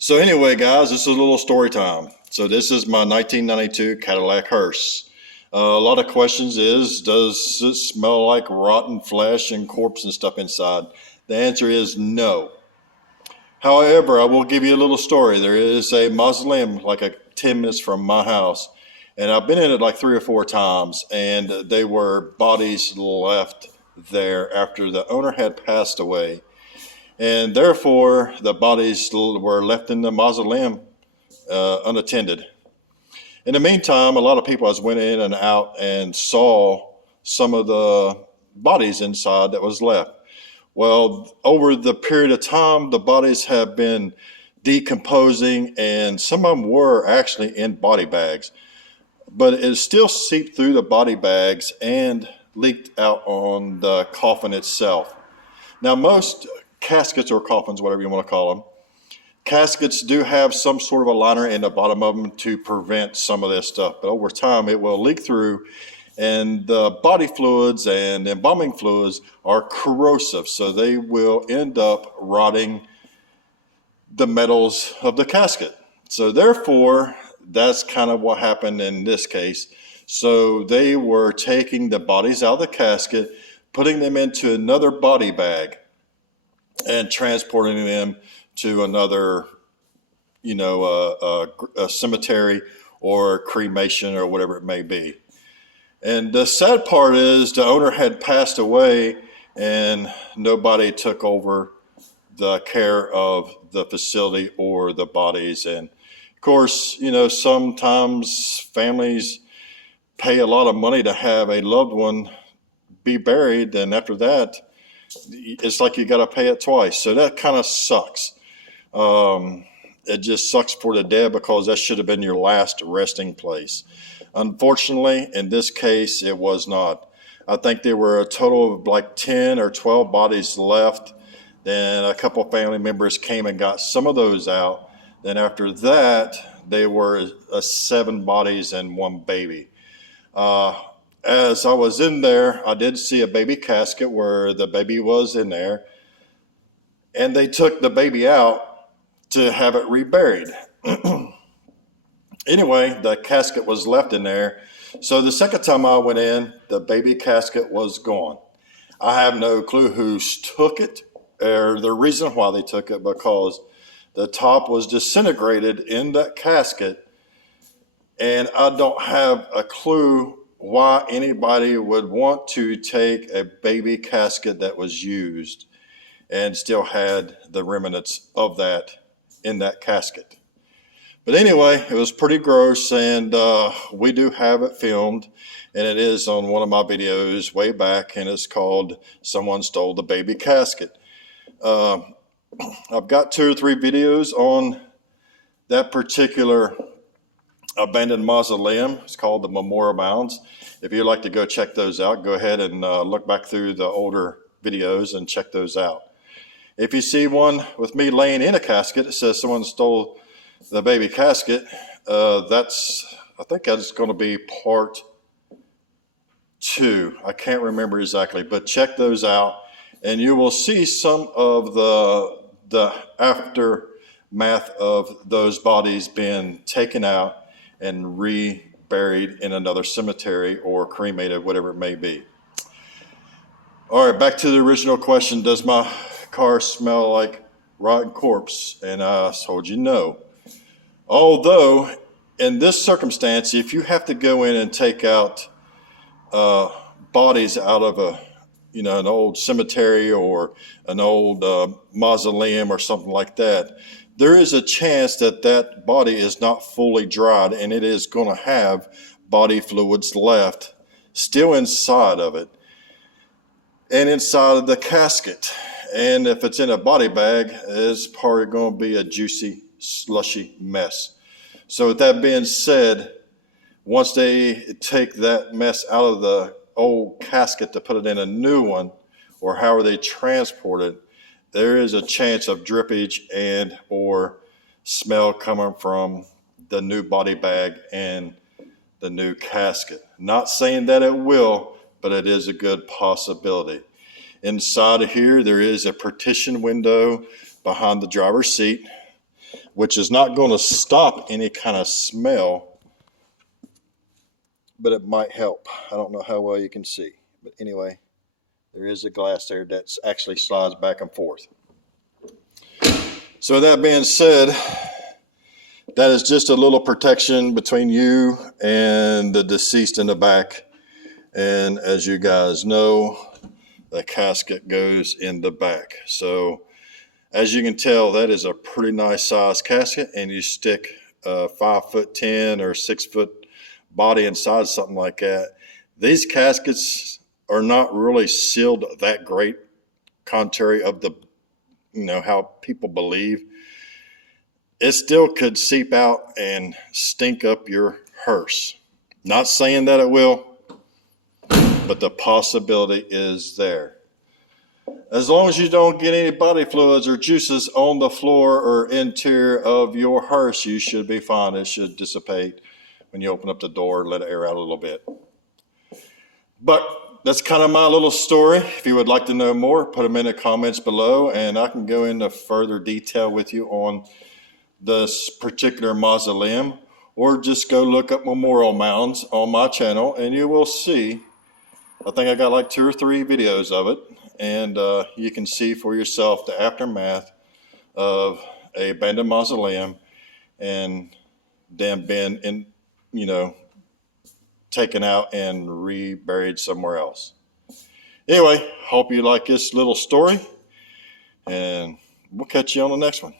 So anyway, guys, this is a little story time. So this is my 1992 Cadillac Hearse. A lot of questions is, does it smell like rotten flesh and corpse and stuff inside? The answer is no. However, I will give you a little story. There is a mausoleum like 10 minutes from my house, and I've been in it like 3 or 4 times, and they were bodies left there after the owner had passed away. And therefore, the bodies were left in the mausoleum unattended. In the meantime, a lot of people has went in and out and saw some of the bodies inside that was left. Well, over the period of time, the bodies have been decomposing, and some of them were actually in body bags, but it still seeped through the body bags and leaked out on the coffin itself. Now, most caskets or coffins, whatever you want to call them, caskets do have some sort of a liner in the bottom of them to prevent some of this stuff, but over time it will leak through, and the body fluids and embalming fluids are corrosive, so they will end up rotting the metals of the casket. So therefore, that's kind of what happened in this case. So they were taking the bodies out of the casket, putting them into another body bag, and transporting them to another, a cemetery or cremation or whatever it may be. And the sad part is the owner had passed away and nobody took over the care of the facility or the bodies. And of course, sometimes families pay a lot of money to have a loved one be buried, and after that, it's like you got to pay it twice. So that kind of sucks. It just sucks for the dead because that should have been your last resting place. Unfortunately, in this case, it was not. I think there were a total of like 10 or 12 bodies left. Then a couple of family members came and got some of those out. Then after that, there were 7 bodies and 1 baby. As I was in there, I did see a baby casket where the baby was in there, and they took the baby out to have it reburied. Anyway, the casket was left in there. So the second time I went in, the baby casket was gone. I have no clue who took it or the reason why they took it, because the top was disintegrated in that casket, and I don't have a clue why anybody would want to take a baby casket that was used and still had the remnants of that in that casket. But anyway, it was pretty gross, and we do have it filmed, and it is on one of my videos way back, and it's called Someone Stole the Baby Casket. I've got 2 or 3 videos on that particular abandoned mausoleum. It's called the Memorial Mounds. If you'd like to go check those out, go ahead and look back through the older videos and check those out. If you see one with me laying in a casket, it says someone stole the baby casket. I think that's going to be part 2. I can't remember exactly, but check those out, and you will see some of the aftermath of those bodies being taken out and reburied in another cemetery or cremated, whatever it may be. All right, back to the original question. Does my car smell like rotten corpse? And I told you no. Although, in this circumstance, if you have to go in and take out bodies out of an old cemetery or an old mausoleum or something like that, there is a chance that that body is not fully dried, and it is going to have body fluids left still inside of it and inside of the casket. And if it's in a body bag, it's probably going to be a juicy, slushy mess. So with that being said, once they take that mess out of the old casket to put it in a new one, or however they transport it, there is a chance of drippage and or smell coming from the new body bag and the new casket. Not saying that it will, but it is a good possibility. Inside of here, there is a partition window behind the driver's seat. which is not going to stop any kind of smell, but it might help. I don't know how well you can see, but anyway, there is a glass there that actually slides back and forth. So that being said, that is just a little protection between you and the deceased in the back. And as you guys know, the casket goes in the back. So as you can tell, that is a pretty nice size casket, and you stick a 5'10" or 6 foot body inside something like that. These caskets are not really sealed that great, contrary of the, how people believe. It still could seep out and stink up your hearse. Not saying that it will, but the possibility is there. As long as you don't get any body fluids or juices on the floor or interior of your hearse, you should be fine. It should dissipate when you open up the door, let it air out a little bit. But that's kind of my little story. If you would like to know more, put them in the comments below, and I can go into further detail with you on this particular mausoleum, or just go look up memorial mounds on my channel and you will see. I think I got like 2 or 3 videos of it, and you can see for yourself the aftermath of a abandoned mausoleum and them being taken out and reburied somewhere else. Anyway, hope you like this little story, and we'll catch you on the next one.